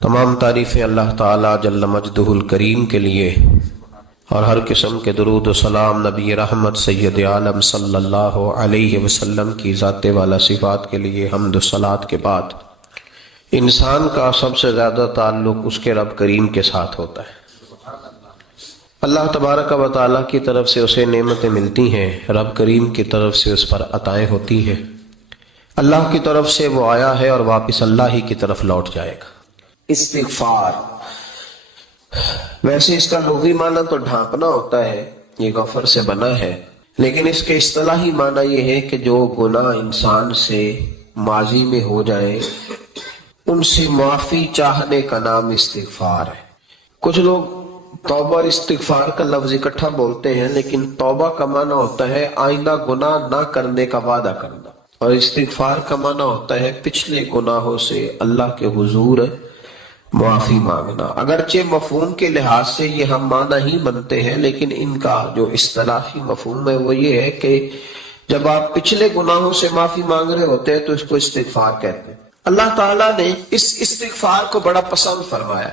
تمام تعریفیں اللہ تعالی جل مجدہ الکریم کے لیے اور ہر قسم کے درود و سلام نبی رحمت سید عالم صلی اللہ علیہ وسلم کی ذات والا صفات کے لیے حمد و صلات کے بعد انسان کا سب سے زیادہ تعلق اس کے رب کریم کے ساتھ ہوتا ہے۔ اللہ تبارک و تعالیٰ کی طرف سے اسے نعمتیں ملتی ہیں، رب کریم کی طرف سے اس پر عطائیں ہوتی ہیں۔ اللہ کی طرف سے وہ آیا ہے اور واپس اللہ ہی کی طرف لوٹ جائے گا۔ استغفار ویسے اس کا لغوی معنی تو ڈھانپنا ہوتا ہے، یہ غفر سے بنا ہے، لیکن اس کے اصطلاحی معنی یہ ہے کہ جو گناہ انسان سے ماضی میں ہو جائے ان سے معافی چاہنے کا نام استغفار ہے۔ کچھ لوگ توبہ اور استغفار کا لفظ اکٹھا بولتے ہیں، لیکن توبہ کا معنی ہوتا ہے آئندہ گناہ نہ کرنے کا وعدہ کرنا، اور استغفار کا معنی ہوتا ہے پچھلے گناہوں سے اللہ کے حضور معافی مانگنا۔ اگرچہ مفہوم کے لحاظ سے یہ ہم معنی ہی بنتے ہیں، لیکن ان کا جو اصطلاحی مفہوم ہے وہ یہ ہے کہ جب آپ پچھلے گناہوں سے معافی مانگ رہے ہوتے ہیں تو اس کو استغفار کہتے ہیں۔ اللہ تعالیٰ نے اس استغفار کو بڑا پسند فرمایا،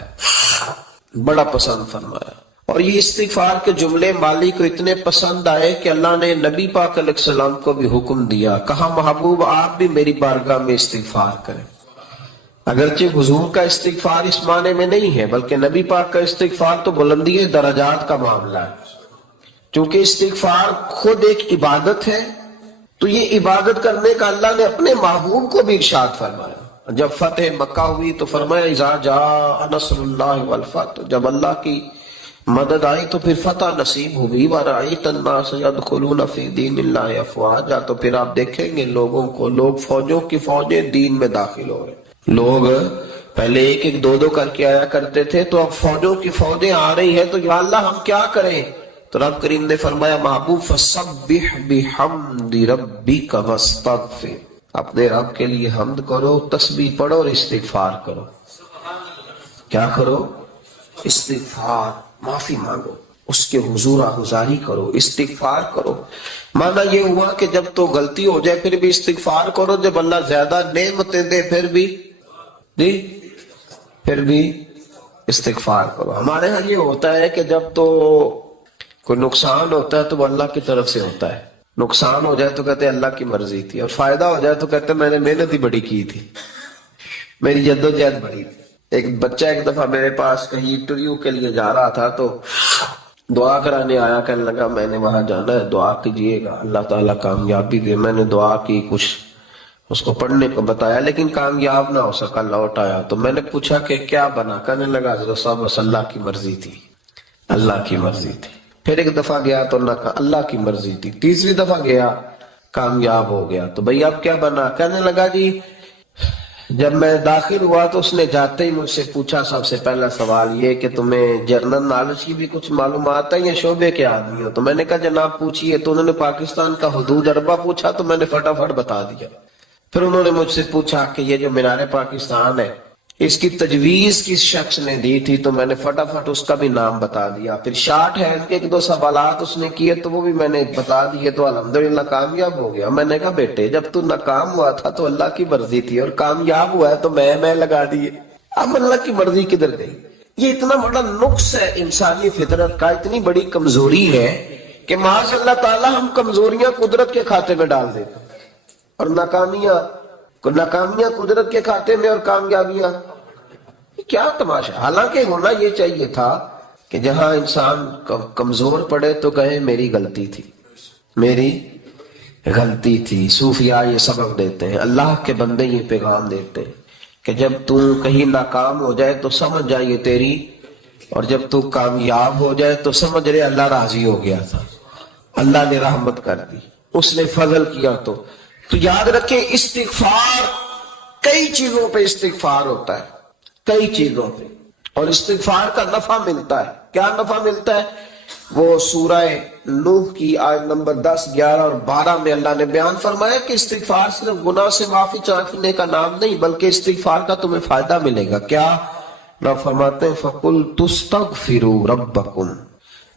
بڑا پسند فرمایا، اور یہ استغفار کے جملے مالی کو اتنے پسند آئے کہ اللہ نے نبی پاک علیہ السلام کو بھی حکم دیا، کہا محبوب آپ بھی میری بارگاہ میں استغفار کریں۔ اگرچہ حضور کا استغفار اس معنی میں نہیں ہے، بلکہ نبی پاک کا استغفار تو بلندی درجات کا معاملہ ہے۔ چونکہ استغفار خود ایک عبادت ہے تو یہ عبادت کرنے کا اللہ نے اپنے محبوب کو بھی ارشاد فرمایا۔ جب فتح مکہ ہوئی تو فرمایا اذا جاء نصر اللہ والفتح، جب اللہ کی مدد آئی تو پھر فتح نصیب ہوئی، وَرَأَيْتَ النَّاسَ يَدْخُلُونَ فِي دِينِ اللَّهِ أَفْوَاجًا، تو پھر آپ دیکھیں گے لوگوں کو، لوگ فوجوں کی فوجیں دین میں داخل ہو رہے۔ لوگ پہلے ایک ایک دو دو کر کے آیا کرتے تھے، تو اب فوجوں کی فوجیں آ رہی ہیں، تو یا اللہ ہم کیا کریں؟ تو رب کریم نے فرمایا محبوب فَسَبِّحْ بِحَمْدِ رَبِّكَ وَاسْتَغْفِرْ، اپنے رب کے لیے حمد کرو، تسبیح پڑھو اور استغفار کرو۔ کیا کرو؟ استغفار، معافی مانگو، اس کے حضور آہذاری کرو، استغفار کرو۔ معنی یہ ہوا کہ جب تو غلطی ہو جائے پھر بھی استغفار کرو، جب اللہ زیادہ نعمتیں دے پھر بھی استغفار کرو۔ ہمارے ہاں یہ ہوتا ہے کہ جب تو کوئی نقصان ہوتا ہے تو وہ اللہ کی طرف سے ہوتا ہے، نقصان ہو جائے تو کہتے ہیں اللہ کی مرضی تھی، اور فائدہ ہو جائے تو کہتے ہیں میں نے محنت ہی بڑی کی تھی، میری جدوجہد بڑی تھی۔ ایک بچہ ایک دفعہ میرے پاس کہیں انٹرویو کے لیے جا رہا تھا تو دعا کرانے آیا، کہنے لگا میں نے وہاں جانا ہے، دعا کیجئے گا اللہ تعالیٰ کامیابی دے۔ میں نے دعا کی، کچھ اس کو پڑھنے کو بتایا، لیکن کامیاب نہ ہو سکا، لوٹ آیا۔ تو میں نے پوچھا کہ کیا بنا؟ کہنے لگا حضرت صاحب بس اللہ کی مرضی تھی، اللہ کی مرضی تھی۔ پھر ایک دفعہ گیا تو اللہ کی مرضی تھی، تیسری دفعہ گیا کامیاب ہو گیا۔ تو بھئی اب کیا بنا؟ کہنے لگا جی جب میں داخل ہوا تو اس نے جاتے ہی مجھ سے پوچھا سب سے پہلا سوال یہ کہ تمہیں جنرل نالج کی بھی کچھ معلومات ہے یا شعبے کے آدمی ہو؟ تو میں نے کہا جناب پوچھیے۔ تو انہوں نے پاکستان کا حدود اربہ پوچھا تو میں نے فٹافٹ بتا دیا۔ پھر انہوں نے مجھ سے پوچھا کہ یہ جو مینار پاکستان ہے اس کی تجویز کس شخص نے دی تھی؟ تو میں نے فٹافٹ اس کا بھی نام بتا دیا۔ پھر شارٹ ہینڈ کے ایک دو سوالات اس نے کیے تو وہ بھی میں نے بتا دیے، تو الحمدللہ کامیاب ہو گیا۔ میں نے کہا بیٹے جب تو ناکام ہوا تھا تو اللہ کی مرضی تھی، اور کامیاب ہوا ہے تو میں لگا دیے، اب اللہ کی مرضی کدھر گئی؟ یہ اتنا بڑا نقص ہے انسانی فطرت کا، اتنی بڑی کمزوری ہے کہ معاذ اللہ تعالی ہم کمزوریاں قدرت کے کھاتے میں ڈال دیتے، اور ناکامیاں قدرت کے کھاتے میں، اور کامیابیاں کیا تماشا۔ حالانکہ ہونا یہ چاہیے تھا کہ جہاں انسان کمزور پڑے تو کہے میری غلطی تھی، میری غلطی تھی۔ صوفیاء یہ سبق دیتے ہیں، اللہ کے بندے یہ پیغام دیتے ہیں کہ جب تو کہیں ناکام ہو جائے تو سمجھ جائے تیری، اور جب تو کامیاب ہو جائے تو سمجھ رہے اللہ راضی ہو گیا تھا، اللہ نے رحمت کر دی، اس نے فضل کیا۔ تو یاد رکھیں استغفار کئی چیزوں پہ استغفار ہوتا ہے، کئی چیزوں پہ، اور استغفار کا نفع ملتا ہے۔ کیا نفع ملتا ہے؟ وہ سورہ نوح کی آیت نمبر 10، 11 اور 12 میں اللہ نے بیان فرمایا کہ استغفار صرف گناہ سے معافی چاہنے کا نام نہیں، بلکہ استغفار کا تمہیں فائدہ ملے گا۔ کیا؟ رب فرماتے ہیں فَقُلْ تُسْتَغْفِرُوا رَبَّكُمْ،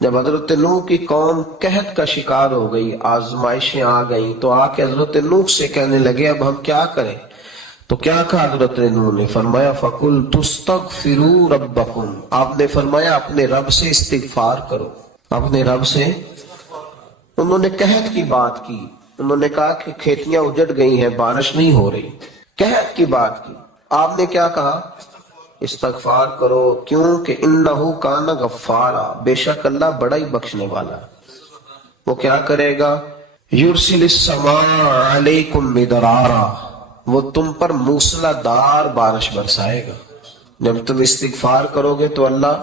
جب حضرت نوح کی قوم قحط کا شکار ہو گئی، آزمائشیں آ گئیں، تو آ کے حضرت نوح سے کہنے لگے اب ہم کیا کریں؟ تو کیا کہا حضرت نوح نے؟ فرمایا فَقُلْ تُسْتَغْفِرُوا رَبَّكُمْ، آپ نے فرمایا اپنے رب سے استغفار کرو، اپنے رب سے۔ انہوں نے قحط کی بات کی، انہوں نے کہا کہ کھیتیاں اجڑ گئی ہیں، بارش نہیں ہو رہی، قحط کی بات کی۔ آپ نے کیا کہا؟ استغفار کرو، کیوں کہ انہو کان غفارا، بے شک اللہ بڑا ہی بخشنے والا ہے۔ وہ کیا کرے گا؟ یرسل السماء علیکم مدرارا، وہ تم پر موسلا دار بارش برسائے گا۔ جب تم استغفار کرو گے تو اللہ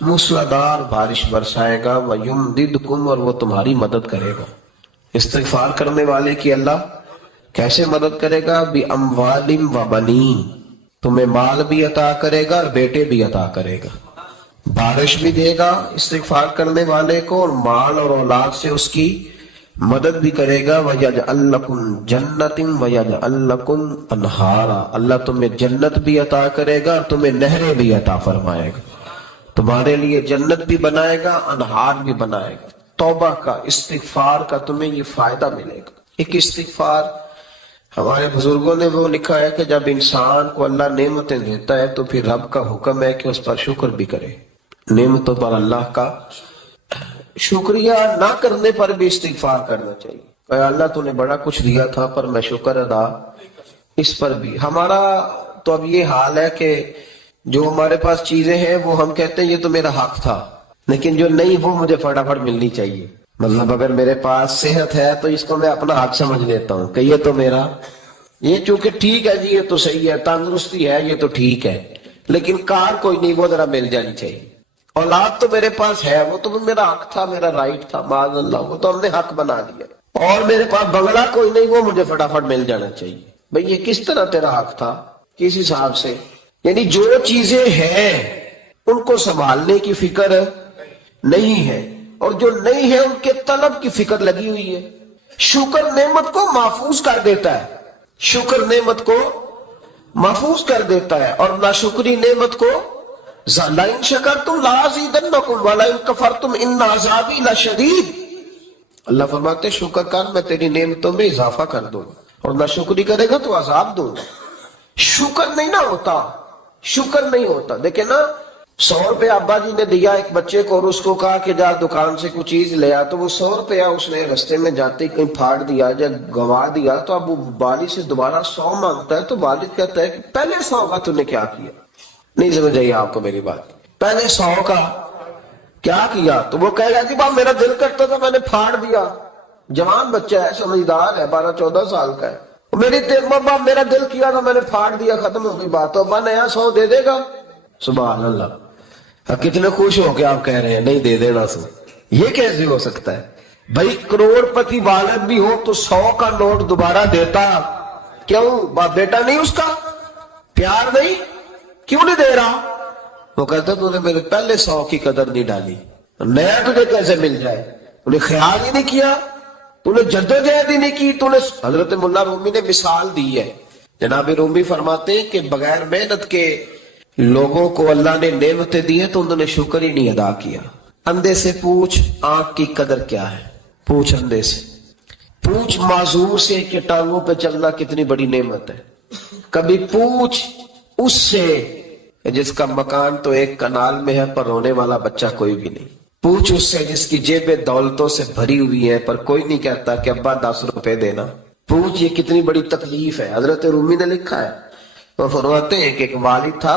موسلا دار بارش برسائے گا، وَيُمْدِدْكُمْ، اور وہ تمہاری مدد کرے گا۔ استغفار کرنے والے کی اللہ کیسے مدد کرے گا؟ بِأَمْوَالٍ وَبَنِينَ، تمہیں مال بھی عطا کرے گا اور بیٹے بھی عطا کرے گا، بارش بھی دے گا استغفار کرنے والے کو، اور مال اور اولاد سے اس کی مدد بھی کرے گا۔ وَيَجْعَلْ لَكُمْ جَنَّةٍ وَيَجْعَلْ لَكُمْ أَنْهَارًا، اللہ تمہیں جنت بھی عطا کرے گا اور تمہیں نہریں بھی عطا فرمائے گا، تمہارے لیے جنت بھی بنائے گا، انہار بھی بنائے گا۔ توبہ کا، استغفار کا تمہیں یہ فائدہ ملے گا۔ ایک استغفار، ہمارے بزرگوں نے وہ لکھا ہے کہ جب انسان کو اللہ نعمتیں دیتا ہے تو پھر رب کا حکم ہے کہ اس پر شکر بھی کرے۔ نعمتوں پر اللہ کا شکریہ نہ کرنے پر بھی استغفار کرنا چاہیے کہ اللہ تو نے بڑا کچھ دیا تھا پر میں شکر ادا اس پر بھی۔ ہمارا تو اب یہ حال ہے کہ جو ہمارے پاس چیزیں ہیں وہ ہم کہتے ہیں یہ تو میرا حق تھا، لیکن جو نہیں وہ مجھے فٹافٹ ملنی چاہیے۔ مطلب اگر میرے پاس صحت ہے تو اس کو میں اپنا حق سمجھ لیتا ہوں کہ یہ تو میرا، یہ چونکہ ٹھیک ہے جی، یہ تو صحیح ہے، تندرستی ہے یہ تو ٹھیک ہے، لیکن کار کوئی نہیں، وہ ذرا مل جانی چاہیے۔ اولاد تو میرے پاس ہے، وہ تو میرا حق تھا، میرا رائٹ تھا، معاذ اللہ وہ تو ہم نے حق بنا دیا۔ اور میرے پاس بنگلہ کوئی نہیں، وہ مجھے فٹافٹ مل جانا چاہیے۔ بھئی یہ کس طرح تیرا حق تھا؟ کس حساب سے؟ یعنی جو چیزیں ہیں ان کو سنبھالنے کی فکر نہیں ہے، اور جو نہیں ہے ان کے طلب کی فکر لگی ہوئی ہے۔ شکر نعمت کو محفوظ کر دیتا ہے، شکر نعمت کو محفوظ کر دیتا ہے، اور ناشکری نعمت کو لَئِن شَكَرْتُمْ لَأَزِيدَنَّكُمْ وَلَئِن كَفَرْتُمْ إِنَّ عَذَابِي لَشَدِيدٌ۔ اللہ فرماتے شکر کر، میں تیری نعمتوں میں اضافہ کر دوں، اور ناشکری کرے گا تو عذاب دوں۔ شکر نہیں نہ ہوتا، شکر نہیں ہوتا۔ دیکھیں نا، 100 روپے ابا جی نے دیا ایک بچے کو، اور اس کو کہا کہ جا دکان سے کوئی چیز لے آ، تو وہ 100 روپیہ اس نے رستے میں جاتے کہیں پھاڑ دیا یا گوا دیا، تو اب وہ والد سے دوبارہ 100 مانگتا ہے، تو والد کہتا ہے کہ پہلے 100 کا تو نے کیا کیا؟ نہیں سمجھ آئی آپ کو میری بات؟ پہلے 100 کا کیا کیا؟ تو وہ کہے گا کہ باپ میرا دل کرتا تھا میں نے پھاڑ دیا۔ جوان بچہ ہے، سمجھدار ہے، 12-14 سال کا ہے، میرا دل کیا تھا میں نے پھاڑ دیا، ختم ہو گئی بات۔ تو ابا نیا 100 دے دے گا؟ سبحان اللہ، کتنے خوش ہو کے آپ کہہ رہے ہیں نہیں دے دینا سو، یہ کیسے ہو سکتا ہے؟ بھائی کروڑ پتی والد بھی ہو تو 100 کا نوٹ دوبارہ دیتا کیوں؟ باپ بیٹا نہیں اس کا، پیار نہیں، کیوں نہیں دے رہا؟ وہ کہتا تو نے میرے پہلے 100 کی قدر نہیں ڈالی، نیا تجھے کیسے مل جائے؟ انہیں خیال ہی نہیں کیا، تو نے جدوجہد ہی نہیں کی، تو نے۔ حضرت مولا رومی نے مثال دی ہے، جناب رومی فرماتے ہیں کہ بغیر محنت کے لوگوں کو اللہ نے نعمتیں دی ہیں تو انہوں نے شکر ہی نہیں ادا کیا۔ اندھے سے پوچھ آنکھ کی قدر کیا ہے، پوچھ اندھے سے، پوچھ معذور سے کہ ٹانگوں پہ چلنا کتنی بڑی نعمت ہے۔ کبھی پوچھ اس سے جس کا مکان تو ایک کنال میں ہے پر رونے والا بچہ کوئی بھی نہیں۔ پوچھ اس سے جس کی جیبیں دولتوں سے بھری ہوئی ہیں پر کوئی نہیں کہتا کہ ابا 10 روپے دینا۔ پوچھ یہ کتنی بڑی تکلیف ہے۔ حضرت رومی نے لکھا ہے، وہ فرماتے ہیں کہ ایک والد تھا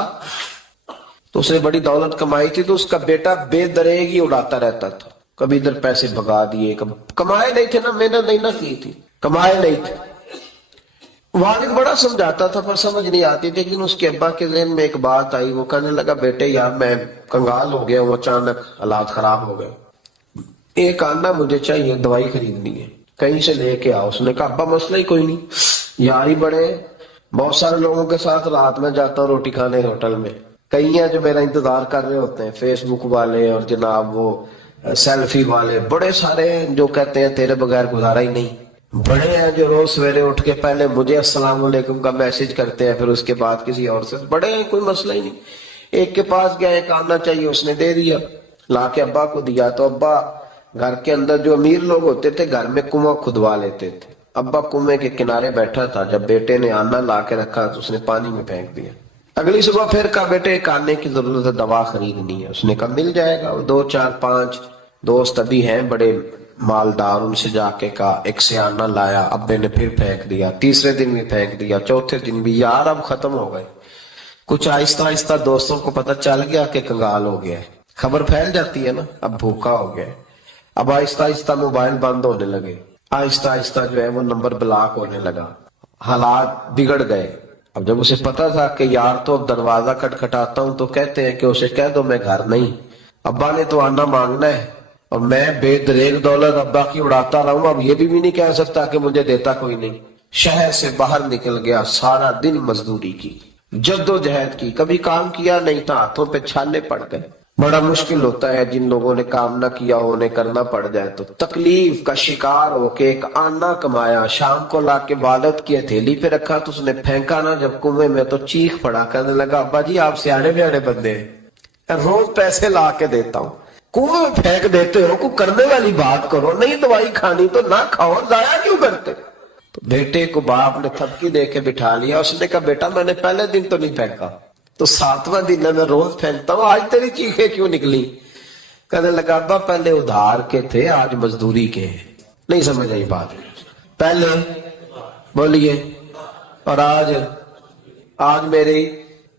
تو اس نے بڑی دولت کمائی تھی، تو اس کا بیٹا بے دریغی اڑاتا رہتا تھا، کبھی ادھر پیسے بھگا دیے، کمائے نہیں تھے نا، محنت نہیں نہ کی تھی، کمائے نہیں تھے۔ والد بڑا سمجھاتا تھا پر سمجھ نہیں آتی تھی، لیکن اس کے ابا کے ذہن میں ایک بات آئی، وہ کہنے لگا بیٹے یار میں کنگال ہو گیا ہوں، اچانک حالات خراب ہو گئے، ایک آنا مجھے چاہیے، دوائی خریدنی ہے، کہیں سے لے کے آؤ۔ اس نے کہا ابا مسئلہ ہی کوئی نہیں، یار ہی بڑے، بہت سارے لوگوں کے ساتھ رات میں جاتا ہوں روٹی کھانے ہوٹل میں، کئی ہیں جو میرا انتظار کر رہے ہوتے ہیں، فیس بک والے اور جناب وہ سیلفی والے، بڑے سارے ہیں جو کہتے ہیں تیرے بغیر گزارا ہی نہیں، بڑے ہیں جو روز سویرے اٹھ کے پہلے مجھے السلام علیکم کا میسج کرتے ہیں، پھر اس کے بعد کسی اور سے، بڑے ہیں کوئی مسئلہ ہی نہیں۔ ایک کے پاس گیا، ایک آنا چاہیے، اس نے دے دیا، لا کے ابا کو دیا، تو ابا گھر کے اندر جو امیر لوگ ہوتے تھے گھر میں کنواں کھدوا لیتے تھے، ابا کنویں کے کنارے بیٹھا تھا، جب بیٹے نے آنا لا کے رکھا تو اس نے پانی میں پھینک دیا۔ اگلی صبح پھر کہا بیٹے ایک آنے کی ضرورت ہے، دوا خریدنی ہے۔ اس نے کہا مل جائے گا۔ 2 4 5 دوست ابھی ہیں بڑے مالدار، ان سے جا کے کہا ایک سے آنا لایا، ابے نے پھر پھینک دیا، تیسرے دن بھی پھینک دیا، چوتھے دن بھی، یار اب ختم ہو گئے۔ کچھ آہستہ آہستہ دوستوں کو پتہ چل گیا کہ کنگال ہو گیا ہے، خبر پھیل جاتی ہے نا، اب بھوکا ہو گیا ہے۔ اب آہستہ آہستہ موبائل بند ہونے لگے، آہستہ آہستہ جو ہے وہ نمبر بلاک ہونے لگا، حالات بگڑ گئے۔ اب جب اسے پتا تھا کہ یار تو اب دروازہ کھٹکھٹاتا ہوں تو کہتے ہیں کہ اسے کہہ دو میں گھر نہیں، ابا نے تو آنا مانگنا ہے، اور میں بے دریغ دولت ابا کی اڑاتا رہوں، اب یہ بھی نہیں کہہ سکتا کہ مجھے دیتا کوئی نہیں۔ شہر سے باہر نکل گیا، سارا دن مزدوری کی، جد و جہد کی، کبھی کام کیا نہیں تھا، ہاتھوں پہ چھالے پڑ گئے۔ بڑا مشکل ہوتا ہے جن لوگوں نے کام نہ کیا ہو انہیں کرنا پڑ جائے تو، تکلیف کا شکار ہو کے ایک آنا کمایا، شام کو لا کے والد کی ہتھیلی پہ رکھا تو اس نے پھینکا نا جب کنویں میں تو چیخ پڑا، کہنے لگا ابا جی آپ سیانے بیانے بندے ہیں، روز پیسے لا کے دیتا ہوں، کنویں میں پھینک دیتے ہو، کوئی کرنے والی بات کرو، نہیں دوائی کھانی تو نہ کھاؤ، ضائع کیوں کرتے؟ تو بیٹے کو باپ نے تھپکی دے کے بٹھا لیا، اس نے کہا بیٹا میں نے پہلے دن تو نہیں پھینکا، تو 7واں دن ہے میں روز پھینکتا ہوں، آج تیری چیخیں کیوں نکلی؟ کہنے لگا ابا پہلے ادھار کے تھے آج مزدوری کے ہیں۔ نہیں سمجھ آئی بات؟ پہلے بولیے، اور آج میری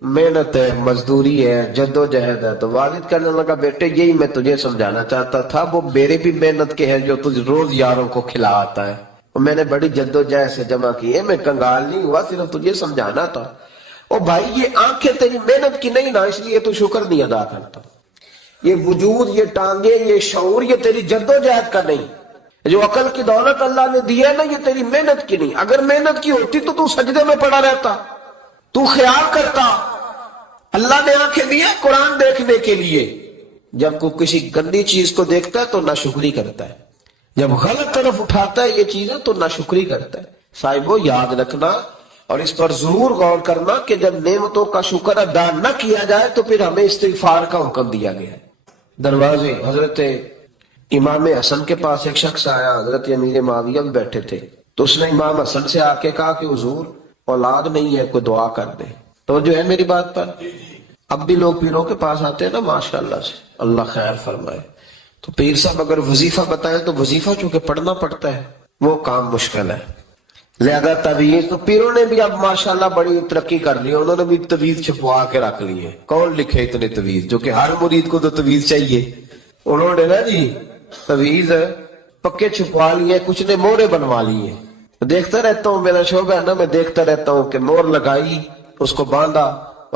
محنت ہے، مزدوری ہے، جد و جہد ہے۔ تو والد کہنے لگا بیٹے یہی میں تجھے سمجھانا چاہتا تھا، وہ میرے بھی محنت کے ہیں جو تجھ روز یاروں کو کھلاتا ہے، میں نے بڑی جد و جہد سے جمع کی ہے، میں کنگال نہیں ہوا، صرف تجھے سمجھانا تھا۔ او بھائی یہ آنکھیں تیری محنت کی نہیں نا، اس لیے تو شکر نہیں ادا کرتا، یہ وجود، یہ ٹانگیں، یہ شعور، یہ تیری جد و جہد کا نہیں، جو عقل کی دولت اللہ نے دی ہے نا یہ تیری محنت کی نہیں، اگر محنت کی ہوتی تو سجدے میں پڑا رہتا، تو خیال کرتا اللہ نے آنکھیں دی ہے قرآن دیکھنے کے لیے، جب کوئی کسی گندی چیز کو دیکھتا ہے تو ناشکری کرتا ہے، جب غلط طرف اٹھاتا ہے یہ چیزیں تو ناشکری کرتا ہے۔ صاحبو یاد رکھنا اور اس پر ضرور غور کرنا کہ جب نعمتوں کا شکر ادا نہ کیا جائے تو پھر ہمیں استغفار کا حکم دیا گیا ہے۔ دروازے حضرت امام حسن کے پاس ایک شخص آیا، حضرت امیر معاویہ بھی بیٹھے تھے، تو اس نے امام حسن سے آ کے کہا کہ حضور اولاد نہیں ہے، کوئی دعا کر دے۔ تو جو ہے میری بات پر، اب بھی لوگ پیروں کے پاس آتے ہیں نا ماشاءاللہ سے، اللہ خیر فرمائے، تو پیر صاحب اگر وظیفہ بتائیں تو وظیفہ چونکہ پڑھنا پڑتا ہے وہ کام مشکل ہے، لہذا تعویذ، تو پیروں نے بھی اب ماشاءاللہ بڑی ترقی کر لی، انہوں نے بھی تعویذ چھپوا کے رکھ لی ہے۔ کون لکھے اتنے تعویذ، جو کہ ہر مرید کو تو تعویذ چاہیے، انہوں نے نا جی تعویذ پکے چھپوا لیے، کچھ نے مورے بنوا لیے۔ دیکھتا رہتا ہوں، میرا شوق ہے نا، میں دیکھتا رہتا ہوں کہ مور لگائی، اس کو باندھا،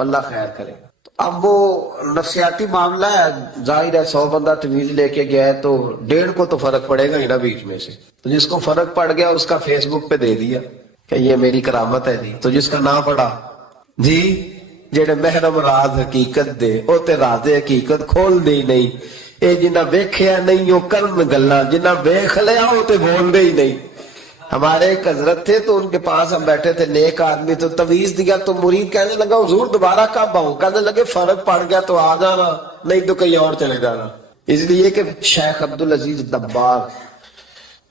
اللہ خیر کرے۔ اب وہ نفسیاتی معاملہ ہے، ظاہر ہے 100 بندہ تعویذ لے کے گیا ہے تو 1.5 کو تو فرق پڑے گا ہی نا بیچ میں سے، تو جس کو فرق پڑ گیا اس کا فیس بک پہ دے دیا کہ یہ میری کرامت ہے جی، تو جس کا نہ پڑا جی جڑے محرم راز حقیقت دے او تے راز حقیقت کھول دے ہی نہیں، اے جنہ ویکھیا نہیں او کرن گلاں، جنہ ویکھ لیا او تے بول دے ہی نہیں۔ ہمارے ایک حضرت تھے تو ان کے پاس ہم بیٹھے تھے، نیک آدمی، تو تعویذ دیا تو مرید کہنے لگا حضور دوبارہ کب آؤں؟ کہنے لگے فرق پڑ گیا تو آ جانا، نہیں تو کہیں اور چلے جانا۔ اس لیے کہ شیخ عبدالعزیز دباغ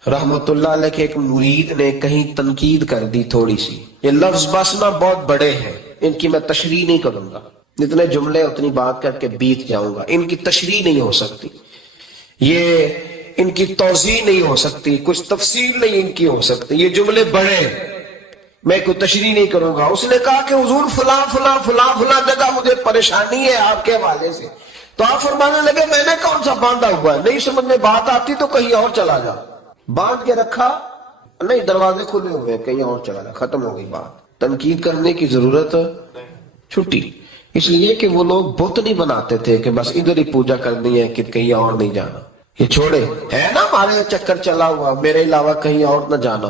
رحمت اللہ علیہ کے ایک مرید نے کہیں تنقید کر دی تھوڑی سی، یہ لفظ بسنا بہت بڑے ہیں، ان کی میں تشریح نہیں کروں گا، جتنے جملے اتنی بات کر کے بیت جاؤں گا، ان کی تشریح نہیں ہو سکتی، یہ ان کی توضیح نہیں ہو سکتی، کچھ تفصیل نہیں ان کی ہو سکتی، یہ جملے بڑے، میں کوئی تشریح نہیں کروں گا۔ اس نے کہا کہ حضور فلاں فلاں فلاں فلاں جگہ مجھے پریشانی ہے آپ کے حوالے سے، تو آپ فرمانے لگے میں نے کون سا باندھا ہوا ہے، نہیں سمجھ میں بات آتی تو کہیں اور چلا جا، باندھ کے رکھا نہیں، دروازے کھلے ہوئے کہیں اور چلا جا، ختم ہو گئی بات، تنقید کرنے کی ضرورت چھٹی۔ اس لیے کہ وہ لوگ بت نہیں بناتے تھے کہ بس ادھر ہی پوجا کرنی ہے کہ کہیں اور نہیں جانا، یہ چھوڑے ہے نا ہمارے چکر چلا ہوا، میرے علاوہ کہیں اور نہ جانا۔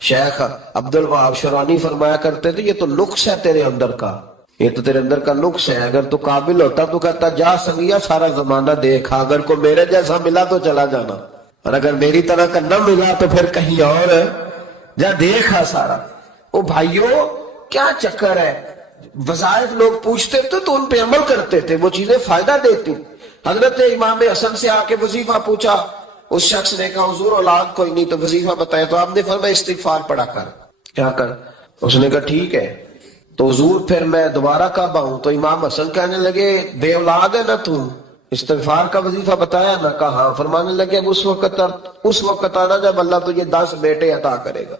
شیخ عبدالوہاب شرانی فرمایا کرتے تھے یہ تو نقص ہے تیرے اندر کا، یہ تو تیرے اندر کا نقص ہے، اگر تو قابل ہوتا تو کہتا جا سنگیا سارا زمانہ دیکھا، اگر کوئی میرے جیسا ملا تو چلا جانا، اور اگر میری طرح کا نہ ملا تو پھر کہیں اور جا دیکھا سارا۔ او بھائیو کیا چکر ہے، وظائف لوگ پوچھتے تھے تو ان پہ عمل کرتے تھے، وہ چیزیں فائدہ دیتی۔ حضرت امام حسن سے آ کے وظیفہ پوچھا، اس شخص نے کہا حضور اولاد کوئی نہیں تو وظیفہ بتائے، تو آپ نے فرمایا استغفار پڑھا کر، کیا کر؟ اس نے کہا ٹھیک ہے۔ تو حضور پھر میں دوبارہ کعبہ ہوں تو امام حسن کہنے لگے بے اولاد ہے نا تو استغفار کا وظیفہ بتایا نا؟ کہا ہاں۔ فرمانے لگے اب اس وقت آنا جب اللہ تجھے 10 بیٹے عطا کرے گا۔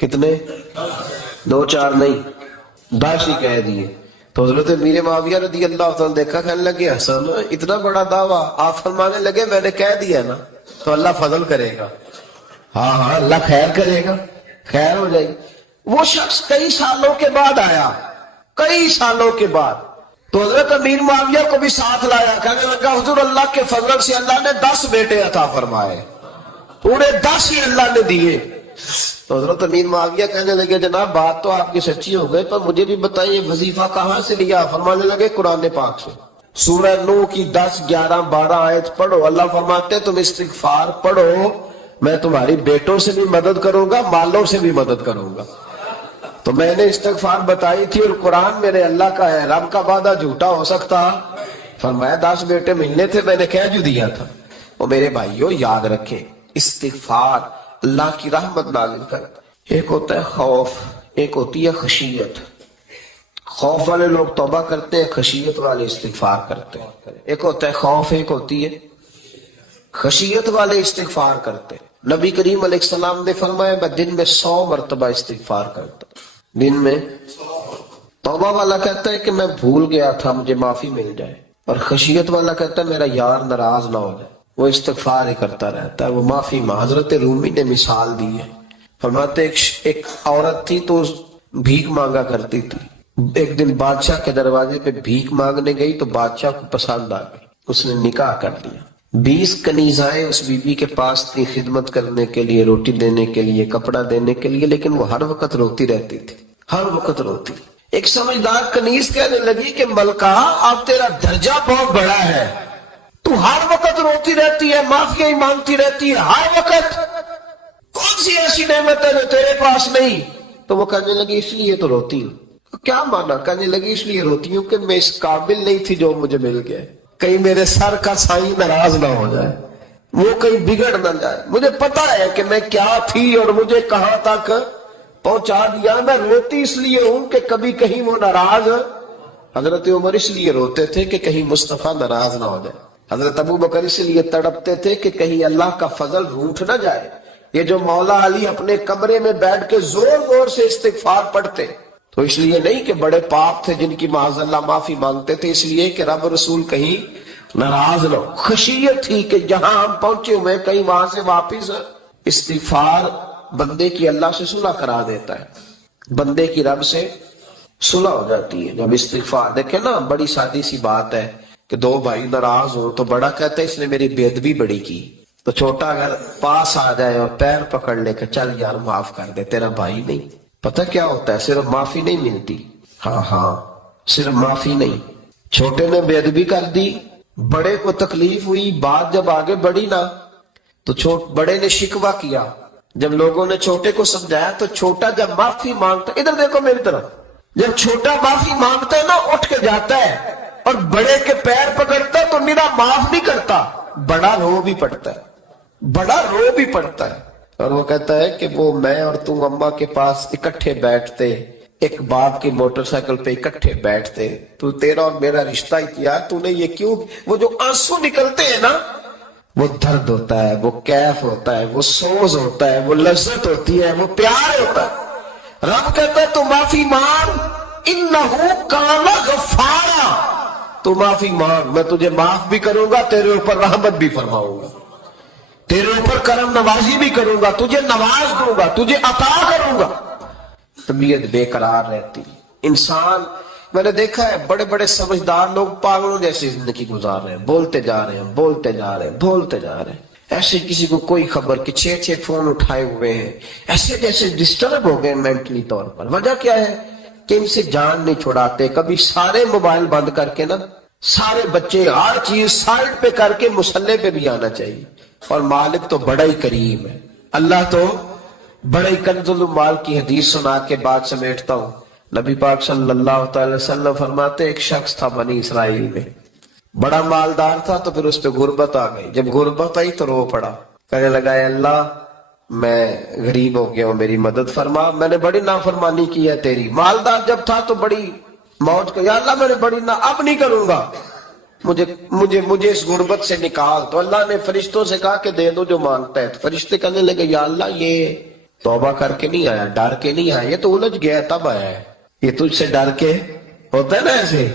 کتنے؟ 2 4 نہیں، 10 ہی کہہ دیے۔ تو حضرت امیر معاویہ رضی اللہ عنہ دیکھا، کہنے لگے حسن اتنا بڑا دعویٰ؟ آپ فرمانے لگے میں نے کہہ دیا نا تو اللہ فضل کرے گا۔ ہاں ہاں اللہ خیر کرے گا، خیر ہو جائے گی۔ وہ شخص کئی سالوں کے بعد آیا، کئی سالوں کے بعد، تو حضرت امیر معاویہ کو بھی ساتھ لایا، کہنے لگا حضور اللہ کے فضل سے اللہ نے 10 بیٹے عطا فرمائے، پورے 10 ہی اللہ نے دیے۔ تو حضرت امیر معاویہ کہنے لگے جناب بات تو آپ کی سچی ہو گئی، پر مجھے بھی بتائیے وظیفہ کہاں سے لیا؟ فرمانے لگے قرآن پاک سے، سورہ نوح کی 10 11 12 آیت پڑھو۔ اللہ فرماتے تم استغفار پڑھو، میں تمہاری بیٹوں سے بھی مدد کروں گا، مالوں سے بھی مدد کروں گا۔ تو میں نے استغفار بتائی تھی اور قرآن میرے اللہ کا ہے، رب کا وعدہ جھوٹا ہو سکتا؟ فرمایا 10 بیٹے ملنے تھے، میں نے کہہ جو دیا تھا۔ وہ میرے بھائیوں یاد رکھیں، استغفار اللہ کی رحمت نازل کرتا۔ ایک ہوتا ہے خوف، ایک ہوتی ہے خشیت۔ خوف والے لوگ توبہ کرتے ہیں، خشیت والے استغفار کرتے ہیں۔ ایک ہوتا ہے خوف، ایک ہوتی ہے خشیت والے استغفار کرتے ہیں۔ نبی کریم علیہ السلام نے فرمایا میں دن میں 100 مرتبہ استغفار کرتا ہوں، دن میں۔ توبہ والا کہتا ہے کہ میں بھول گیا تھا مجھے معافی مل جائے، اور خشیت والا کہتا ہے میرا یار ناراض نہ ہو جائے، وہ استغفار ہی کرتا رہتا ہے، وہ معافی حضرت رومی نے مثال دی ہے، فرماتے ایک عورت تھی تو بھیک مانگا کرتی تھی، ایک دن بادشاہ کے دروازے پہ بھیک مانگنے گئی تو بادشاہ کو پسند آ گئی، اس نے نکاح کر لیا۔ 20 کنیزائیں اس بی بی کے پاس تھی خدمت کرنے کے لیے، روٹی دینے کے لیے، کپڑا دینے کے لیے، لیکن وہ ہر وقت روتی رہتی تھی، ہر وقت روتی۔ ایک سمجھدار کنیز کہنے لگی کہ ملکہ اب تیرا درجہ بہت بڑا ہے، تو ہر وقت روتی رہتی ہے، معافی ہی مانگتی رہتی ہے ہر وقت، کون سی ایسی نعمت ہے جو تیرے پاس نہیں؟ تو وہ کہنے لگی اس لیے تو روتی ہوں۔ کیا مانا؟ کہنے لگی اس لیے روتی ہوں کہ میں اس قابل نہیں تھی جو مجھے مل گیا، کہیں میرے سر کا سائیں ناراض نہ ہو جائے، وہ کہیں بگڑ نہ جائے، مجھے پتا ہے کہ میں کیا تھی اور مجھے کہاں تک پہنچا دیا، میں روتی اس لیے ہوں کہ کبھی کہیں وہ ناراض۔ حضرت عمر اس لیے روتے تھے کہ کہیں مصطفیٰ ناراض نہ ہو جائے، حضرت ابو بکر اس لیے تڑپتے تھے کہ کہیں اللہ کا فضل روٹھ نہ جائے۔ یہ جو مولا علی اپنے کمرے میں بیٹھ کے زور زور سے استغفار پڑھتے تو اس لیے نہیں کہ بڑے پاپ تھے جن کی معاذ اللہ معافی مانگتے تھے، اس لیے کہ رب رسول کہیں ناراض نہ ہو، خشیت تھی کہ جہاں ہم پہنچے ہوئے کہیں وہاں سے واپس۔ استغفار بندے کی اللہ سے صلح کرا دیتا ہے، بندے کی رب سے صلح ہو جاتی ہے جب استغفار۔ دیکھیں نا بڑی سادی سی بات ہے کہ 2 بھائی ناراض ہو تو بڑا کہتا ہے اس نے میری بے ادبی بڑی کی، تو چھوٹا اگر پاس آ جائے اور پیر پکڑ لے کہ چل یار معاف کر دے، تیرا بھائی نہیں۔ پتہ کیا ہوتا ہے؟ صرف معافی نہیں ملتی، ہاں صرف معافی نہیں، چھوٹے نے بے ادبی کر دی، بڑے کو تکلیف ہوئی، بات جب آگے بڑھی نا تو بڑے نے شکوہ کیا، جب لوگوں نے چھوٹے کو سمجھایا تو چھوٹا جب معافی مانگتا، ادھر دیکھو میری طرف، جب چھوٹا معافی مانگتا ہے نا اٹھ کے جاتا ہے اور بڑے کے پیر پکڑتا ہے تو میرا معاف نہیں کرتا، بڑا رو بھی پڑتا ہے، بڑا رو بھی پڑتا ہے، اور وہ کہتا ہے کہ وہ میں اور تم اماں کے پاس اکٹھے بیٹھتے، ایک باپ کی موٹر سائیکل پہ اکٹھے بیٹھتے، تو تیرا اور میرا رشتہ ہی کیا، تو نے یہ کیوں؟ وہ جو آنسو نکلتے ہیں نا وہ درد ہوتا ہے، وہ کیف ہوتا ہے، وہ سوز ہوتا ہے، وہ لذت ہوتی ہے، وہ پیار ہوتا ہے۔ رب کہتا ہے تو معافی مانگ، انہو کان غفارا، تو معافی مانگ، میں تجھے معاف بھی کروں گا، تیرے اوپر رحمت بھی فرماؤں گا، تیرے اوپر کرم نوازی بھی کروں گا، تجھے نواز دوں گا، تجھے عطا کروں گا۔ طبیعت بے قرار رہتی انسان، میں نے دیکھا ہے بڑے بڑے سمجھدار لوگ پاگلوں جیسی زندگی گزار رہے ہیں، بولتے جا رہے ہیں، بولتے جا رہے ہیں، بولتے جا رہے ہیں، ایسے کسی کو کوئی خبر کہ 6 فون اٹھائے ہوئے ہیں، ایسے جیسے ڈسٹرب ہو گئے مینٹلی طور پر۔ وجہ کیا ہے کہ ان سے جان نہیں چھڑاتے۔ کبھی سارے موبائل بند کر کے نا، سارے بچے ہر چیز سائڈ پہ کر کے مصلے پہ بھی آنا چاہیے، اور مالک تو بڑا ہی کریم ہے، اللہ تو بڑے کنز المال کی حدیث سنا کے بات سمیٹتا ہوں۔ نبی پاک صلی اللہ تعالی وسلم فرماتے ایک شخص تھا بنی اسرائیل میں، بڑا مالدار تھا تو پھر اس پہ غربت آ گئی. جب غربت آئی تو رو پڑا, کہنے لگا اے اللہ میں غریب ہو گیا ہوں, میری مدد فرما, میں نے بڑی نافرمانی کی ہے تیری. مالدار جب تھا تو بڑی موج کو, یا اللہ میں نے بڑی اب نہیں کروں گا, مجھے اس غربت سے نکال. تو اللہ نے فرشتوں سے کہا کہ دے دو جو مانگتا ہے. تو فرشتے کہنے لگے یا اللہ یہ توبہ کر کے نہیں آیا, ڈر کے نہیں آیا, یہ تو الجھ گیا تب آیا ہے. یہ تجھ سے ڈر کے ہوتا ہے نا ایسے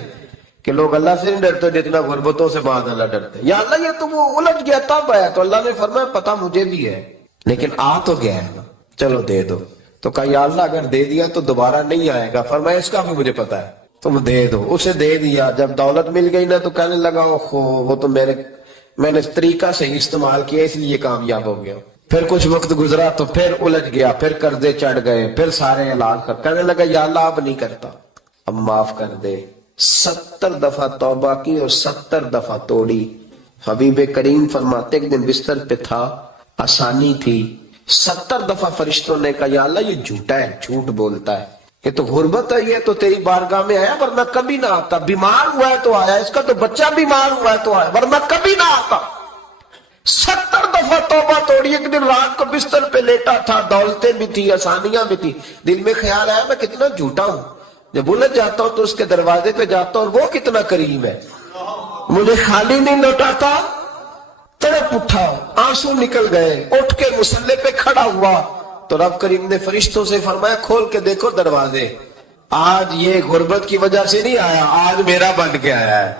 کہ لوگ اللہ سے نہیں ڈرتے جتنا غربتوں سے بعد اللہ ڈرتے. یا اللہ یہ تو وہ الجھ گیا تب آیا. تو اللہ نے فرمایا پتا مجھے بھی ہے لیکن آ تو گیا ہے نا, چلو دے دو. تو کہا یا اللہ اگر دے دیا تو دوبارہ نہیں آئے گا. فرمایا اس کا بھی مجھے پتا ہے, تم دے دو. اسے دے دیا. جب دولت مل گئی نا تو کہنے لگا اوہو وہ تو میں نے اس طریقہ سے استعمال کیا اس لیے کامیاب ہو گیا. پھر کچھ وقت گزرا تو پھر الجھ گیا, پھر قرضے چڑھ گئے, پھر سارے علاج کر. کہنے لگا یا اللہ اب نہیں کرتا, اب معاف کر دے. 70 دفعہ توبہ کی اور 70 دفعہ توڑی. حبیب کریم فرماتے ایک دن بستر پہ تھا, آسانی تھی, 70 دفعہ فرشتوں نے کہا یا اللہ یہ جھوٹا ہے, جھوٹ بولتا ہے, یہ تو غربت ہے, یہ تو تیری بارگاہ میں آیا ورنہ کبھی نہ آتا. بیمار ہوا ہے تو آیا, اس کا تو بچہ بیمار ہوا ہے تو آیا ورنہ کبھی نہ آتا. 70 دفعہ توبہ توڑی. ایک دن رات کو بستر پہ لیٹا تھا, دولتیں بھی تھی, آسانیاں بھی تھی. دل میں خیال آیا میں کتنا جھوٹا ہوں, جب الجھ جاتا ہوں تو اس کے دروازے پہ جاتا ہوں اور وہ کتنا قریب ہے, مجھے خالی نہیں لوٹاتا. تڑپ اٹھا, آنسو نکل گئے, اٹھ کے مصلے پہ کھڑا ہوا تو رب کریم نے فرشتوں سے فرمایا کھول کے دیکھو دروازے, آج یہ غربت کی وجہ سے نہیں آیا, آج میرا بن کے آیا ہے.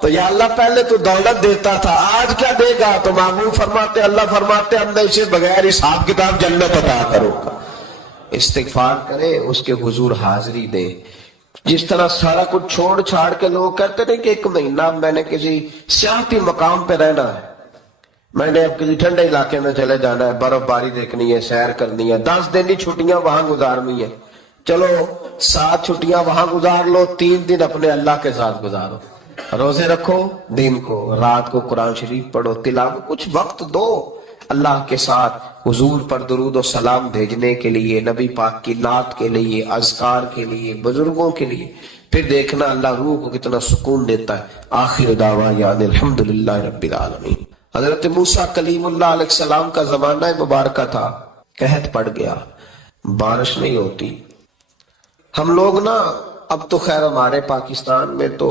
تو یا اللہ پہلے تو دولت دیتا تھا, آج کیا دے گا؟ تو معمول فرماتے اللہ فرماتے ہم اسے بغیر حساب کتاب جنت عطا کرو گا. استغفار کرے, اس کے حضور حاضری دے. جس طرح سارا کچھ چھوڑ چھاڑ کے لوگ کہتے ہیں کہ 1 مہینہ میں نے کسی سیاحتی مقام پہ رہنا ہے, میں نے اب کسی ٹھنڈے علاقے میں چلے جانا ہے, برف باری دیکھنی ہے, سیر کرنی ہے, 10 دن کی چھٹیاں وہاں گزارنی ہے. چلو 7 چھٹیاں وہاں گزار لو, 3 دن اپنے اللہ کے ساتھ گزارو, روزے رکھو, دن کو رات کو قرآن شریف پڑھو, تلاوت, کچھ وقت دو اللہ کے ساتھ. حضور پر درود و سلام بھیجنے کے لیے, نبی پاک کی نعت کے لیے, اذکار کے لیے, بزرگوں کے لیے, پھر دیکھنا اللہ روح کو کتنا سکون دیتا ہے. آخر دعوانا الحمدللہ رب العالمین. حضرت موسیٰ کلیم اللہ علیہ السلام کا زمانہ مبارکہ تھا, قحط پڑ گیا, بارش نہیں ہوتی. ہم لوگ نا اب تو خیر ہمارے پاکستان میں تو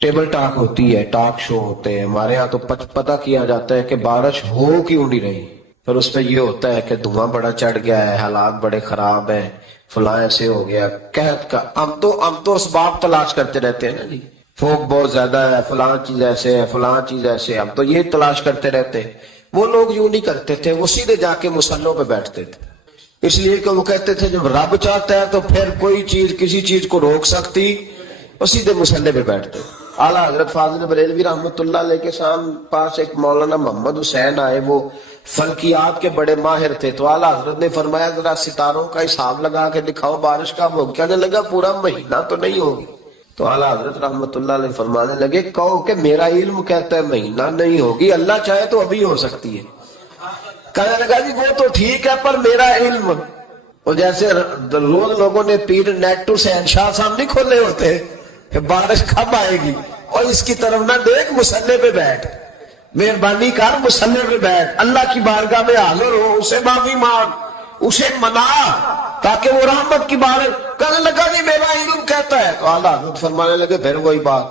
ٹیبل ٹاک ہوتی ہے, ٹاک شو ہوتے ہیں, ہمارے ہاں تو پتہ کیا جاتا ہے کہ بارش ہو کیوں نہیں رہی. پھر اس پہ یہ ہوتا ہے کہ دھواں بڑا چڑھ گیا ہے, حالات بڑے خراب ہیں, فلاں ایسے ہو گیا قحط کا. ہم تو اسباب تلاش کرتے رہتے ہیں نا جی, فوق بہت زیادہ ہے, فلاں چیز ایسے ہے, فلاں چیز ایسے, اب تو یہ تلاش کرتے رہتے ہیں. وہ لوگ یوں نہیں کرتے تھے, وہ سیدھے جا کے مصلوں پہ بیٹھتے تھے, اس لیے کہ وہ کہتے تھے جب رب چاہتا ہے تو پھر کوئی چیز کسی چیز کو روک سکتی, وہ سیدھے مصلے پہ بیٹھتے. اعلیٰ حضرت فاضل بریلوی رحمۃ اللہ علیہ کے پاس ایک مولانا محمد حسین آئے, وہ فلکیات کے بڑے ماہر تھے. تو اعلیٰ حضرت نے فرمایا ذرا ستاروں کا حساب لگا کے دکھاؤ بارش کب ہوگی. کہنے لگا پورا مہینہ تو نہیں ہوگی. تو اعلیٰ حضرت رحمۃ اللہ علیہ فرمانے لگے کہو کہ میرا علم کہتا ہے مہینہ نہیں ہوگی, اللہ چاہے تو ابھی ہو سکتی ہے. کہنے لگا جی وہ تو ٹھیک ہے پر میرا علم, اور جیسے روز لوگوں نے پیر نیٹ ٹو شہنشاہ صاحب نہیں کھولے ہوتے کہ بارش کب آئے گی, اور اس کی طرف نہ دیکھ, مصلے پہ بیٹھ, مہربانی کر مصلے پہ بیٹھ, اللہ کی بارگاہ میں حاضر ہو, اسے معافی مانگ, اسے منا تاکہ وہ رحمت کی بارش. کہنے لگا جی میرا علم کہتا ہے. تو اعلیٰ حضرت فرمانے لگے پھر وہی بات,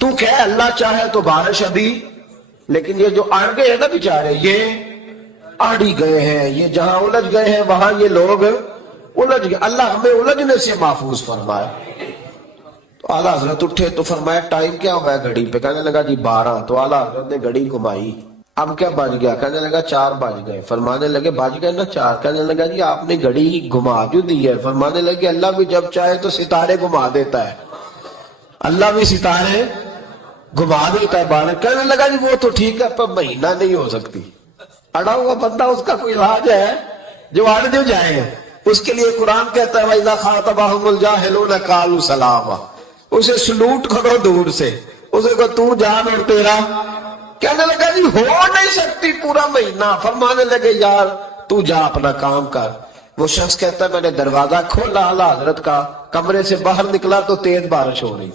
تو کہ اللہ چاہے تو بارش ابھی, لیکن یہ جو اڑ گئے ہیں نا بیچارے, یہ اڑی گئے ہیں, یہ جہاں الجھ گئے ہیں وہاں یہ لوگ الجھ گئے. اللہ ہمیں الجھنے سے محفوظ فرمائے. تو اعلیٰ حضرت اٹھے تو فرمایا ٹائم کیا ہوا ہے گھڑی پہ؟ کہنے لگا جی 12. تو اعلیٰ حضرت نے گھڑی گھمائی, اب کیا بج گیا؟ کہنے لگا 4 بج گئے. فرمانے لگے بج گئے نا 4. کہنے لگا جی آپ نے گھڑی گھما جو دی ہے. فرمانے لگے اللہ بھی جب چاہے تو ستارے گھما دیتا ہے, اللہ بھی ستارے گھما دیتا ہے بارش. کہنے لگا جی وہ تو ٹھیک ہے پر مہینہ نہیں ہو سکتی. اڑا ہوا بندہ, اس کا کوئی علاج ہے جو اڑ جو جائے, اس کے لیے قرآن کہتا ہے وَإِذَا خَاطَبَهُمُ الْجَاهِلُونَ قَالُوا سَلَامًا, اسے سلوٹ کرو دور سے, اسے کو تو جان اور تیرا. کہنے لگا جی ہو نہیں سکتی پورا مہینہ. فرمانے لگے یار تو جا اپنا کام کر. وہ شخص کہتا ہے میں نے دروازہ کھولا اعلیٰ حضرت کا, کمرے سے باہر نکلا تو تیز بارش ہو رہی.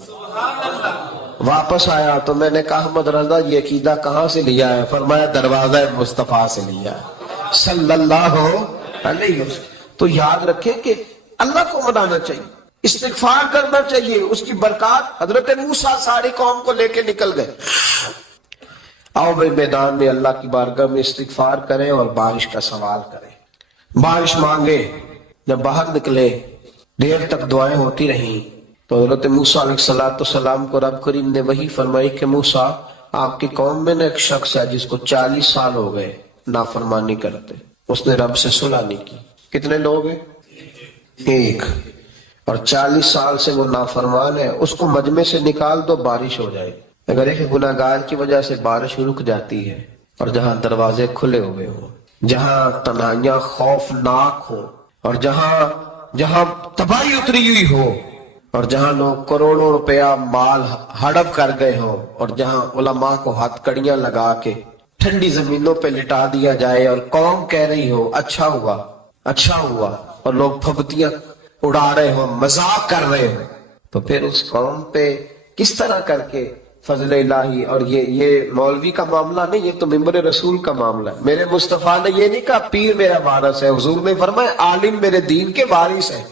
واپس آیا تو میں نے کہا احمد رضا یہ عقیدہ کہاں سے لیا ہے؟ فرمایا دروازہ مصطفیٰ سے لیا ہے صلی اللہ علیہ وسلم۔ تو یاد رکھیں کہ اللہ کو منانا چاہیے، استغفار کرنا چاہیے، اس کی برکات۔ حضرت موسیٰ ساری قوم کو لے کے نکل گئے، آؤ بھائی میدان میں اللہ کی بارگاہ میں استغفار کریں اور بارش کا سوال کریں، بارش مانگے۔ جب باہر نکلے دیر تک دعائیں ہوتی رہیں تو حضرت موسیٰ علیہ السلام کو رب کریم نے وحی فرمائی کہ موسیٰ آپ کی قوم میں نے ایک شخص ہے جس کو 40 سال ہو گئے نافرمانی کرتے، اس نے رب سے صلح نہیں کی۔ کتنے لوگ ہیں؟ ایک، اور 40 سال سے وہ نافرمان ہے، اس کو مجمع سے نکال دو بارش ہو جائے۔ اگر ایک گناہگار کی وجہ سے بارش رک جاتی ہے اور جہاں دروازے کھلے ہوئے ہوں، جہاں تنہائیاں خوفناک ہو، اور جہاں تباہی اتری ہوئی ہو، اور جہاں لوگ کروڑوں روپیہ مال ہڑپ کر گئے ہو، اور جہاں علماء کو ہاتھ کڑیاں لگا کے ٹھنڈی زمینوں پہ لٹا دیا جائے اور قوم کہہ رہی ہو اچھا ہوا اچھا ہوا، اور لوگ پھبتیاں اڑا رہے ہو، مذاق کر رہے ہو، تو پھر اس قوم پہ کس طرح کر کے فضل الہی۔ اور یہ مولوی کا معاملہ نہیں، یہ تو ممبر رسول کا معاملہ ہے۔ میرے مصطفیٰ نے یہ نہیں کہا پیر میرا وارث ہے، حضور نے فرمایا عالم میرے دین کے وارث ہے۔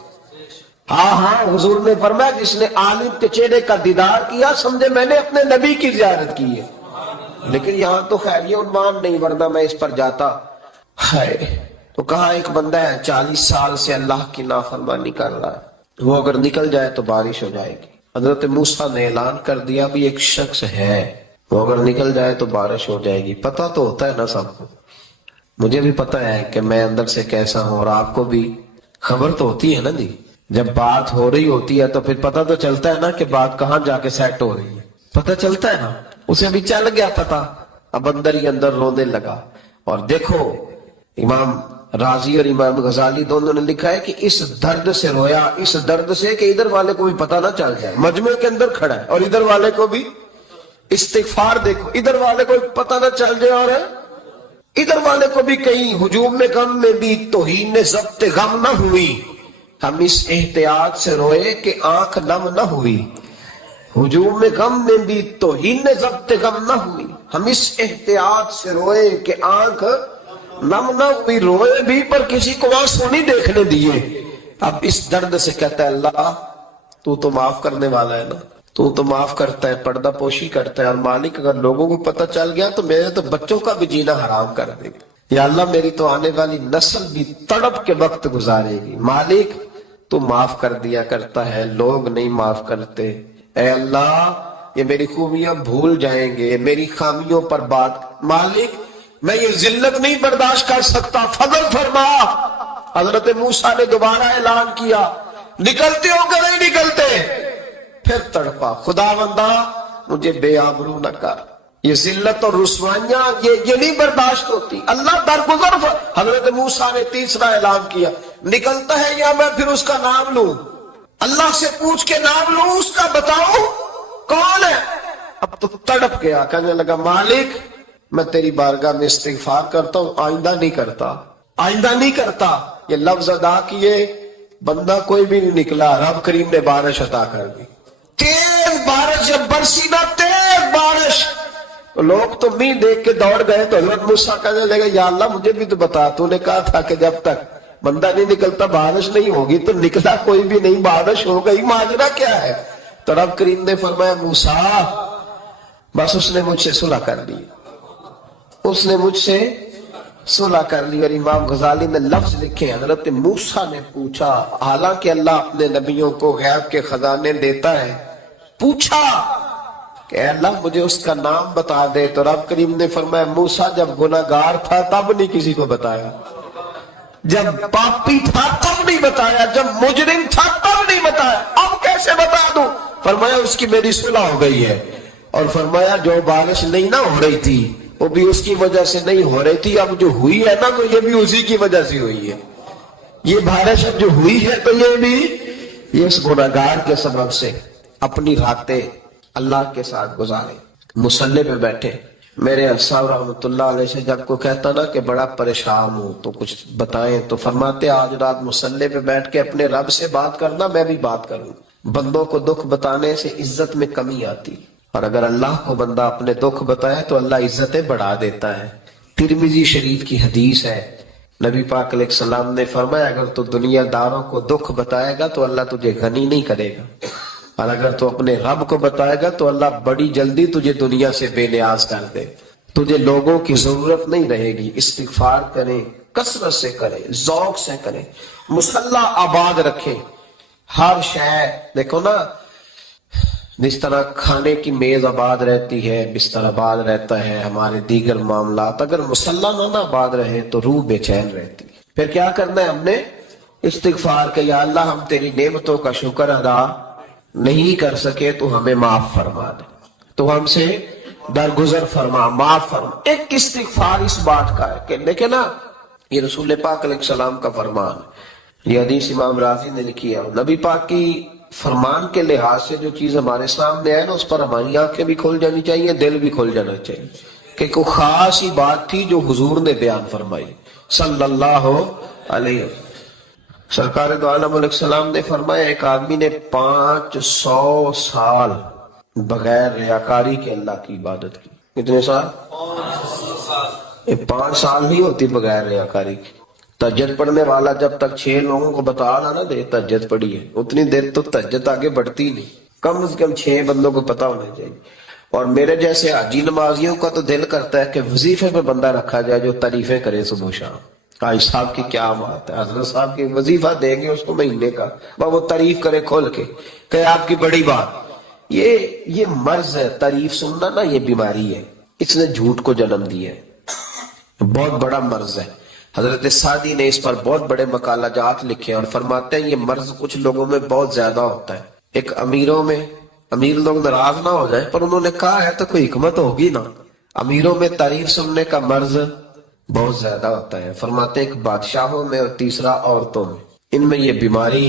ہاں حضور نے فرمایا جس نے عالم کے چہرے کا دیدار کیا سمجھے میں نے اپنے نبی کی زیارت کی ہے۔ لیکن یہاں تو خیر یہ عنوان نہیں، ورنہ میں اس پر جاتا ہے۔ تو کہا ایک بندہ ہے 40 سال سے اللہ کی نافرمانی کر رہا ہے، وہ اگر نکل جائے تو بارش ہو جائے گی۔ حضرت موسیٰ نے اعلان کر دیا بھی ایک شخص ہے، وہ اگر نکل جائے تو بارش ہو جائے گی۔ پتہ تو ہوتا ہے نا سب کو، مجھے بھی پتہ ہے کہ میں اندر سے کیسا ہوں، اور آپ کو بھی خبر تو ہوتی ہے نا جی۔ جب بات ہو رہی ہوتی ہے تو پھر پتہ تو چلتا ہے نا کہ بات کہاں جا کے سیٹ ہو رہی ہے، پتہ چلتا ہے نا۔ اسے بھی چل گیا پتہ، اب اندر ہی اندر رونے لگا۔ اور دیکھو امام رازی اور امام غزالی دونوں نے لکھا ہے کہ اس درد سے رویا، اس درد سے کہ ادھر والے کو بھی پتہ نہ چل جائے، مجمع کے اندر کھڑا ہے اور ادھر والے کو بھی استغفار، دیکھو ادھر والے کو پتہ نہ چل جائے، اور ادھر والے کو بھی کہیں ہجوم میں غم میں بھی توہین ضبط غم نہ ہوئی، ہم اس احتیاط سے روئے کہ آنکھ نم نہ ہوئی۔ ہجوم میں غم میں بھی توہین ضبط غم نہ ہوئی، ہم اس احتیاط سے روئے کہ آنکھ نم نہ ہوئی، روئے بھی پر کسی کو آنسو نہیں دیکھنے دیے۔ اب اس درد سے کہتا ہے اللہ تو تو معاف کرنے والا ہے نا، تو تو معاف کرتا ہے، پردہ پوشی کرتا ہے، اور مالک اگر لوگوں کو پتہ چل گیا تو میرے تو بچوں کا بھی جینا حرام کر دے گا، یا اللہ میری تو آنے والی نسل بھی تڑپ کے وقت گزارے گی۔ مالک تو معاف کر دیا کرتا ہے، لوگ نہیں معاف کرتے، اے اللہ یہ میری خوبیاں بھول جائیں گے، میری خامیوں پر بات، مالک میں یہ ذلت نہیں برداشت کر سکتا، فضل فرما۔ حضرت موسیٰ نے دوبارہ اعلان کیا نکلتے ہو کہ نہیں نکلتے؟ پھر تڑپا خدا بندہ مجھے بے آبرو نہ کر، یہ ذلت اور رسوائیاں یہ نہیں برداشت ہوتی، اللہ درگزر۔ حضرت موسیٰ نے تیسرا اعلان کیا نکلتا ہے یا میں پھر اس کا نام لوں، اللہ سے پوچھ کے نام لوں اس کا، بتاؤ کون ہے؟ اب تو تڑپ گیا، کہنے لگا مالک میں تیری بارگاہ میں استغفار کرتا ہوں، آئندہ نہیں کرتا، آئندہ نہیں کرتا۔ یہ لفظ ادا کیے، بندہ کوئی بھی نہیں نکلا، رب کریم نے بارش عطا کر دی، تیز بارش، جب برسی نا تیز بارش، لوگ تو می دیکھ کے دوڑ گئے۔ تو حضرت موسیٰ کہنے لگا یا اللہ مجھے بھی تو بتا، تو نے کہا تھا کہ جب تک بندہ نہیں نکلتا بارش نہیں ہوگی، تو نکلا کوئی بھی نہیں، بارش ہو گئی، ماجرا کیا ہے؟ تو رب کریم نے فرمایا موسیٰ بس اس نے مجھ سے صلح کر لی، اس نے مجھ سے صلح کر لی۔ اور امام غزالی نے لفظ لکھے حضرت موسیٰ نے پوچھا، حالانکہ اللہ اپنے نبیوں کو غیب کے خزانے دیتا ہے، پوچھا کہ اے اللہ مجھے اس کا نام بتا دے، تو رب کریم نے فرمایا موسیٰ جب گناہگار تھا تب نہیں کسی کو بتایا، جب پاپی تھا تب نہیں بتایا، جب مجرم تھا تب نہیں بتایا، اب کیسے بتا دوں؟ فرمایا اس کی میری صلح ہو گئی ہے، اور فرمایا جو بارش نہیں نہ ہو رہی تھی وہ بھی اس کی وجہ سے نہیں ہو رہی تھی، اب جو ہوئی ہے نا تو یہ بھی اسی کی وجہ سے ہوئی ہے، یہ بارش اب جو ہوئی ہے تو یہ بھی یہ اس گناہگار کے سبب سے۔ اپنی راتیں اللہ کے ساتھ گزارے، مصلی پہ بیٹھے۔ میرے صاحب رحمۃ اللہ علیہ سے جب کو کہتا نا کہ بڑا پریشان ہوں تو کچھ بتائیں، تو فرماتے آج رات مصلی پہ بیٹھ کے اپنے رب سے بات کرنا، میں بھی بات کروں۔ بندوں کو دکھ بتانے سے عزت میں کمی آتی، اور اگر اللہ کو بندہ اپنے دکھ بتائے تو اللہ عزتیں بڑھا دیتا ہے۔ ترمذی شریف کی حدیث ہے، نبی پاک علیہ السلام نے فرمایا اگر تو دنیا داروں کو دکھ بتائے گا تو اللہ تجھے غنی نہیں کرے گا، اور اگر تو اپنے رب کو بتائے گا تو اللہ بڑی جلدی تجھے دنیا سے بے نیاز کر دے، تجھے لوگوں کی ضرورت نہیں رہے گی۔ استغفار کریں، کثرت سے کریں، ذوق سے کریں، مصلی آباد رکھیں، ہر شے دیکھو نا، جس طرح کھانے کی میز آباد رہتی ہے، بستر آباد رہتا ہے، ہمارے دیگر معاملات، اگر مصلی نہ آباد رہے تو روح بے چین رہتی ہے۔ پھر کیا کرنا ہے ہم نے؟ استغفار کہ یا اللہ ہم تیری نعمتوں کا شکر ادا نہیں کر سکے تو ہمیں معاف فرما دے، تو ہم سے درگزر فرما، معاف فرما۔ ایک استغفار اس بات کا ہے کہ دیکھیں نا، یہ رسول پاک علیہ السلام کا فرمان ہے، یہ حدیث امام راضی نے لکھی ہے۔ نبی پاک کی فرمان کے لحاظ سے جو چیز ہمارے سامنے ہے نا، اس پر ہماری آنکھیں بھی کھل جانی چاہیے، دل بھی کھل جانا چاہیے، کہ کوئی خاص ہی بات تھی جو حضور نے بیان فرمائی صلی اللہ علیہ وسلم۔ سرکار دو عالم علیہ السلام نے فرمایا ایک آدمی نے 500 سال بغیر ریاکاری کے اللہ کی عبادت کی۔ کتنے سال؟ 5 سال نہیں ہوتی بغیر ریاکاری کی۔ تہجد پڑھنے والا جب تک 6 لوگوں کو بتا نہ دے تہجد پڑھی ہے، اتنی دیر تو تہجد آگے بڑھتی نہیں، کم از کم 6 بندوں کو پتا ہونا چاہیے۔ اور میرے جیسے حاجی نمازیوں کا تو دل کرتا ہے کہ وظیفے پہ بندہ رکھا جائے جو تعریفیں کرے صبح و شام، حاج صاحب کی کیا بات ہے، حضرت صاحب کی وظیفہ دیں گے اس کو مہینے کا، وہ تعریف کرے کھول کے کہ آپ کی بڑی بات۔ یہ مرض ہے، تعریف سننا نا یہ بیماری ہے، اس نے جھوٹ کو جنم دیا ہے، بہت بڑا مرض ہے۔ حضرت سعدی نے اس پر بہت بڑے مقالہ جات لکھے اور فرماتے ہیں یہ مرض کچھ لوگوں میں بہت زیادہ ہوتا ہے۔ ایک امیروں میں، امیر لوگ ناراض نہ ہو جائیں پر انہوں نے کہا ہے تو کوئی حکمت ہوگی نا، امیروں میں تعریف سننے کا مرض بہت زیادہ ہوتا ہے۔ فرماتے ہیں ایک بادشاہوں میں اور تیسرا عورتوں میں، ان میں یہ بیماری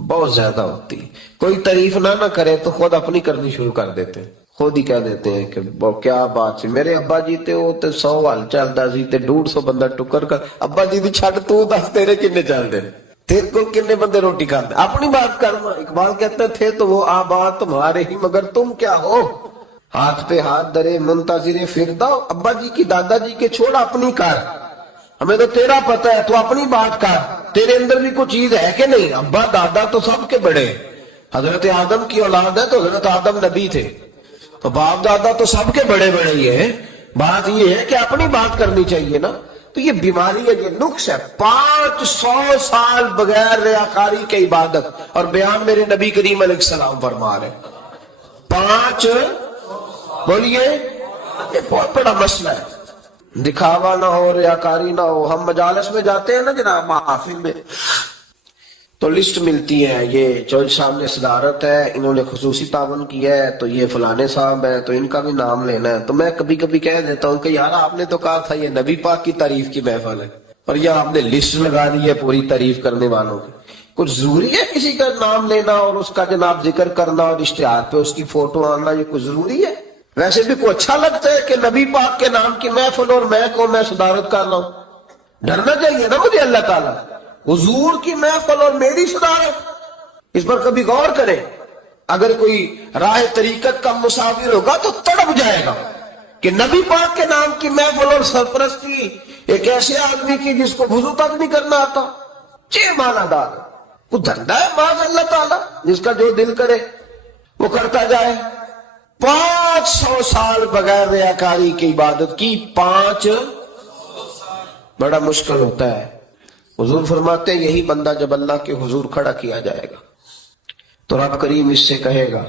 بہت زیادہ ہوتی ہے۔ کوئی تعریف نہ کرے تو خود اپنی کرنی شروع کر دیتے ہیں، خود ہی کہہ دیتے ہیں کہ کیا بات سی، میرے ابا جی تے وہ تے 100 ہل چلدا سی تے 150 بندہ ٹکر کر، ابا جی دی چھڈ تو دس تیرے کنے چل دے، تیرے کو کنے بندے روٹی کھاتے، اپنی بات کرنا۔ اقبال کہتے تھے تو وہ آباد تمہارے ہی مگر تم کیا ہو، ہاتھ پہ ہاتھ درے منتظر فردا، ابا جی کی دادا جی کے چھوڑ اپنی کر، ہمیں تو تیرا پتہ ہے تو اپنی بات کر، تیرے اندر بھی کوئی چیز ہے کہ نہیں؟ ابا دادا تو سب کے بڑے، حضرت آدم کی اولاد ہے تو حضرت آدم نبی تھے، تو باپ دادا تو سب کے بڑے بڑے ہی ہیں، بات یہ ہے کہ اپنی بات کرنی چاہیے نا۔ تو یہ بیماری ہے، یہ نقص ہے۔ 500 سال بغیر ریاکاری کی عبادت، اور بیان میرے نبی کریم علیہ السلام فرما رہے 5، بولیے، یہ بہت بڑا مسئلہ ہے، دکھاوا نہ ہو، ریاکاری نہ ہو۔ ہم مجالس میں جاتے ہیں نا جناب، محافل میں، تو لسٹ ملتی ہے، یہ چوہدری صاحب نے صدارت ہے، انہوں نے خصوصی تعاون کیا ہے، تو یہ فلانے صاحب ہے تو ان کا بھی نام لینا ہے۔ تو میں کبھی کبھی کہہ دیتا ہوں کہ یار آپ نے تو کہا تھا یہ نبی پاک کی تعریف کی محفل ہے، اور یہ آپ نے لسٹ لگا دی ہے پوری تعریف کرنے والوں کی۔ کچھ ضروری ہے کسی کا نام لینا اور اس کا جناب ذکر کرنا اور اشتہار پہ اس کی فوٹو آنا، یہ کچھ ضروری ہے؟ ویسے بھی کوئی اچھا لگتا ہے کہ نبی پاک کے نام کی محفل اور میں صدارت کر رہا ہوں؟ ڈرنا چاہیے نا مجھے اللہ تعالیٰ، حضور کی محفل اور میری صدارت، اس پر کبھی غور کریں۔ اگر کوئی راہ طریقت کا مسافر ہوگا تو تڑپ جائے گا کہ نبی پاک کے نام کی محفل اور سرپرستی ایک ایسے آدمی کی جس کو وضو تک نہیں کرنا آتا، مانا دار وہ دھندا ہے معاذ اللہ تعالیٰ، جس کا جو دل کرے وہ کرتا جائے۔ 500 سال بغیر ریاکاری کی عبادت کی، 5 بڑا مشکل ہوتا ہے۔ حضور فرماتے ہیں یہی بندہ جب اللہ کے حضور کھڑا کیا جائے گا تو رب کریم اس سے کہے گا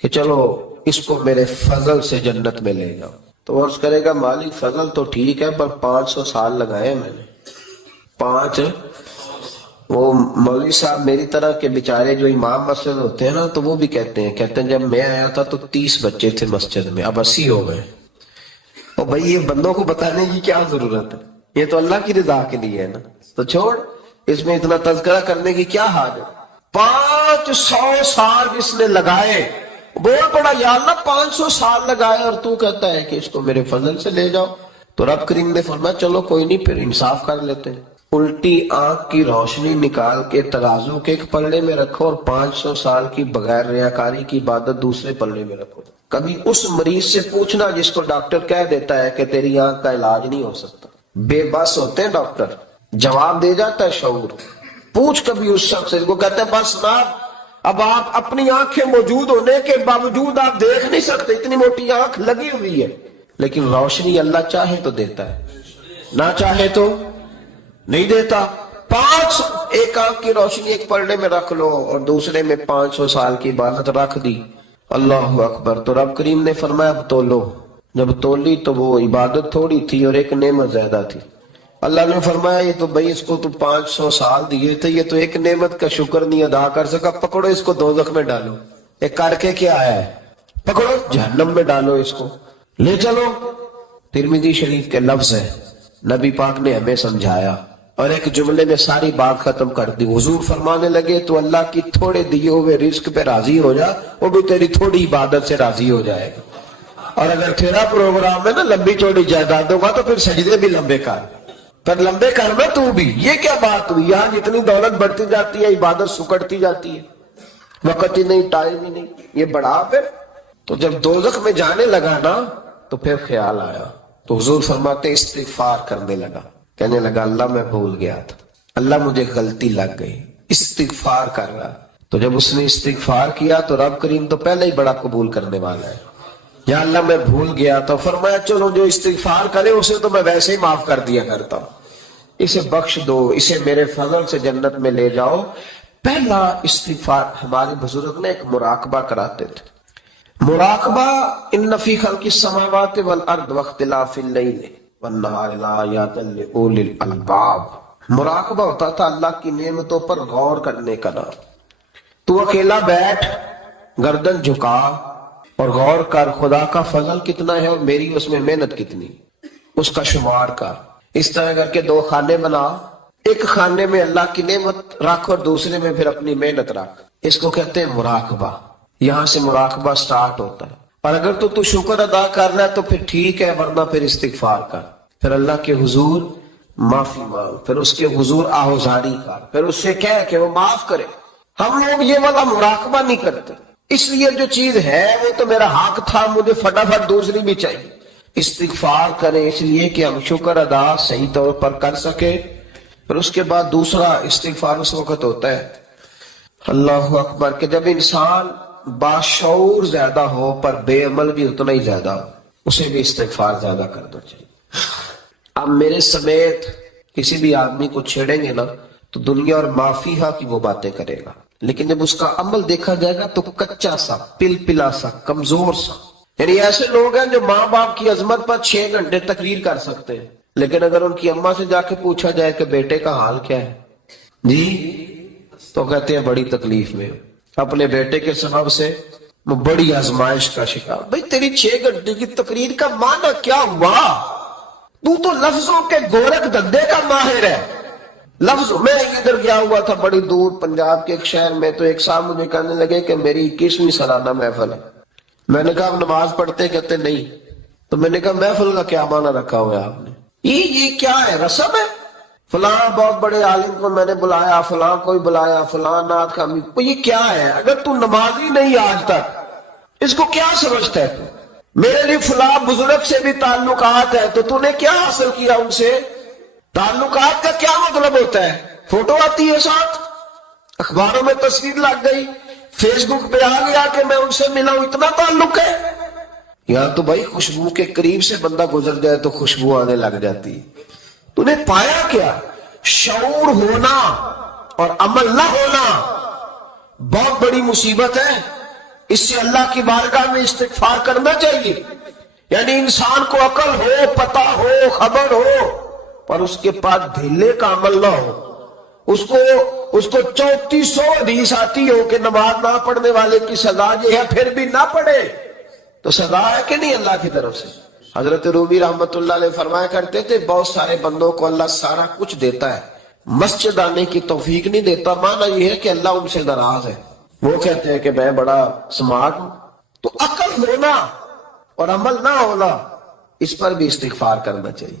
کہ چلو اس کو میرے فضل سے جنت میں لے جاؤ، تو عرض کرے گا مالک فضل تو ٹھیک ہے پر 500 سال لگائے میں نے، 5۔ وہ مولوی صاحب میری طرح کے بیچارے جو امام مسجد ہوتے ہیں نا، تو وہ بھی کہتے ہیں جب میں آیا تھا تو 30 بچے تھے مسجد میں، اب 80 ہو گئے۔ اور بھائی یہ بندوں کو بتانے کی کیا ضرورت ہے، یہ تو اللہ کی رضا کے لیے ہے نا، تو چھوڑ اس میں اتنا تذکرہ کرنے کی کیا حاجت۔ 500 سال اس نے لگائے، بول پڑا یا اللہ 500 سال لگائے اور تو کہتا ہے کہ اس کو میرے فضل سے لے جاؤ۔ تو رب کریم نے فرمایا چلو کوئی نہیں، پھر انصاف کر لیتے ہیں، الٹی آنکھ کی روشنی نکال کے ترازو کے ایک پلڑے میں رکھو اور 500 سال کی بغیر ریاکاری کی عبادت دوسرے پلڑے میں رکھو. کبھی اس مریض سے پوچھنا جس کو ڈاکٹر کہہ دیتا ہے کہ تیری آنکھ کا علاج نہیں ہو سکتا. بے بس ہوتے ہیں ڈاکٹر, جواب دے جاتا ہے شعور. پوچھ کبھی اس شخص سے کو کہتے ہیں بس نا, اب آپ اپنی آنکھیں موجود ہونے کے باوجود آپ دیکھ نہیں سکتے, اتنی موٹی آنکھ لگی ہوئی ہے, لیکن روشنی اللہ چاہے تو دیتا ہے, نہ چاہے تو نہیں دیتا. 5 ایک آنکھ کی روشنی ایک پلڑے میں رکھ لو اور دوسرے میں 500 سال کی عبادت رکھ دی. اللہ اکبر. تو رب کریم نے فرمایا اب تولو. جب تولی تو وہ عبادت تھوڑی تھی اور ایک نعمت زیادہ تھی. اللہ نے فرمایا یہ تو بھائی اس کو تو 500 سال دیے تھے, یہ تو ایک نعمت کا شکر نہیں ادا کر سکا, پکڑو اس کو دوزخ میں ڈالو. ایک کر کے کیا آیا ہے, پکڑو جہنم میں ڈالو, اس کو لے چلو. ترمذی شریف کے لفظ ہے, نبی پاک نے ہمیں سمجھایا اور ایک جملے میں ساری بات ختم کر دی. حضور فرمانے لگے تو اللہ کی تھوڑے دیے ہوئے رزق پہ راضی ہو جا, وہ بھی تیری تھوڑی عبادت سے راضی ہو جائے گا. اور اگر تیرا پروگرام ہے نا لمبی چوڑی جائیدادوں کا, تو پھر سجدے بھی لمبے کر, پر لمبے کرنا تو بھی. یہ کیا بات ہوئی, یہاں جتنی دولت بڑھتی جاتی ہے عبادت سکڑتی جاتی ہے, وقت ہی نہیں, ٹائم ہی نہیں, یہ بڑھا. پھر تو جب دوزخ میں جانے لگا نا تو پھر خیال آیا, تو حضور فرماتے استغفار کرنے لگا, کہنے لگا اللہ میں بھول گیا تھا, اللہ مجھے غلطی لگ گئی, استغفار کر رہا. تو جب اس نے استغفار کیا تو رب کریم تو پہلے ہی بڑا قبول کرنے والا ہے. یا اللہ میں بھول گیا تو فرمایا چلو جو استغفار کرے اسے تو میں ویسے ہی معاف کر دیا کرتا ہوں, اسے بخش دو, اسے میرے فضل سے جنت میں لے جاؤ. پہلا استغفار ہمارے بزرگ نے ایک مراقبہ کراتے تھے. مراقبہ ان فی خلق السماوات والارض واختلاف اللیل والنہار لآیات لأولی الالباب. مراقبہ ہوتا تھا اللہ کی نعمتوں پر غور کرنے کا نام. تو اکیلا بیٹھ, گردن جھکا اور غور کر خدا کا فضل کتنا ہے اور میری اس میں محنت کتنی, اس کا شمار کر. اس طرح کر کے 2 خانے بنا, ایک خانے میں اللہ کی نعمت رکھ اور دوسرے میں پھر اپنی محنت رکھ. اس کو کہتے ہیں مراقبہ. یہاں سے مراقبہ سٹارٹ ہوتا ہے. اور اگر تو شکر ادا کر رہا ہے تو پھر ٹھیک ہے, ورنہ پھر استغفار کر, پھر اللہ کے حضور معافی مانگ, پھر اس کے حضور آہوزاری کر, پھر اس سے کہہ کہ وہ معاف کرے. ہم لوگ یہ والا مراقبہ نہیں کرتے, اس لیے جو چیز ہے وہ تو میرا حق تھا, مجھے فٹافٹ دوسری بھی چاہیے. استغفار کریں اس لیے کہ ہم شکر ادا صحیح طور پر کر سکے. پھر اس کے بعد دوسرا استغفار اس وقت ہوتا ہے اللہ اکبر کہ جب انسان باشعور زیادہ ہو پر بے عمل بھی اتنا ہی زیادہ ہو, اسے بھی استغفار زیادہ کرنا چاہیے. اب میرے سمیت کسی بھی آدمی کو چھیڑیں گے نا تو دنیا اور مافیہ کی وہ باتیں کرے گا, لیکن جب اس کا عمل دیکھا جائے گا تو کچا سا, پلپلا سا, کمزور سا. یعنی ایسے لوگ ہیں جو ماں باپ کی عظمت پر 6 گھنٹے تقریر کر سکتے ہیں, لیکن اگر ان کی اماں سے جا کے پوچھا جائے کہ بیٹے کا حال کیا ہے جی, تو کہتے ہیں بڑی تکلیف میں, اپنے بیٹے کے سبب سے وہ بڑی آزمائش کا شکار. بھئی تیری 6 گھنٹے کی تقریر کا معنی کیا ہوا؟ تو لفظوں کے گورکھ دھندے کا ماہر ہے. لفظ میں ادھر گیا ہوا تھا بڑی دور پنجاب کے ایک شہر میں, تو ایک صاحب مجھے کہنے لگے کہ میری 21ویں سالانہ محفل ہے. میں نے کہا آپ نماز پڑھتے؟ کہتے نہیں. تو میں نے کہا محفل کا کیا معنی رکھا ہوا ہے آپ نے؟ یہ کیا ہے, رسم ہے؟ فلاں بہت بڑے عالم کو میں نے بلایا, فلاں کوئی بلایا, فلاں نعت کا, یہ کیا ہے؟ اگر تو نمازی نہیں آج تک اس کو کیا سمجھتا ہے تو؟ میرے لیے فلاں بزرگ سے بھی تعلقات ہے, تو نے کیا حاصل کیا ان سے؟ تعلقات کا کیا مطلب ہوتا ہے؟ فوٹو آتی ہے ساتھ, اخباروں میں تصویر لگ گئی, فیس بک پہ آ گیا کہ میں ان سے ملا ہوں, اتنا تعلق ہے؟ یہاں تو بھائی خوشبو کے قریب سے بندہ گزر جائے تو خوشبو آنے لگ جاتی. تو نے پایا کیا؟ شعور ہونا اور عمل نہ ہونا بہت بڑی مصیبت ہے. اس سے اللہ کی بارگاہ میں استغفار کرنا چاہیے. یعنی انسان کو عقل ہو, پتہ ہو, خبر ہو, پر اس کے پاس دھیلے کا عمل نہ ہو. اس کو 3400 حدیث آتی ہو کہ نماز نہ پڑھنے والے کی سزا یہ ہے, پھر بھی نہ پڑھے تو سزا ہے کہ نہیں اللہ کی طرف سے؟ حضرت رومی رحمت اللہ علیہ فرمایا کرتے تھے بہت سارے بندوں کو اللہ سارا کچھ دیتا ہے, مسجد آنے کی توفیق نہیں دیتا. معنی یہ ہے کہ اللہ ان سے ناراض ہے. وہ کہتے ہیں کہ میں بڑا سمارٹ ہوں. تو عقل ہونا اور عمل نہ ہونا, اس پر بھی استغفار کرنا چاہیے.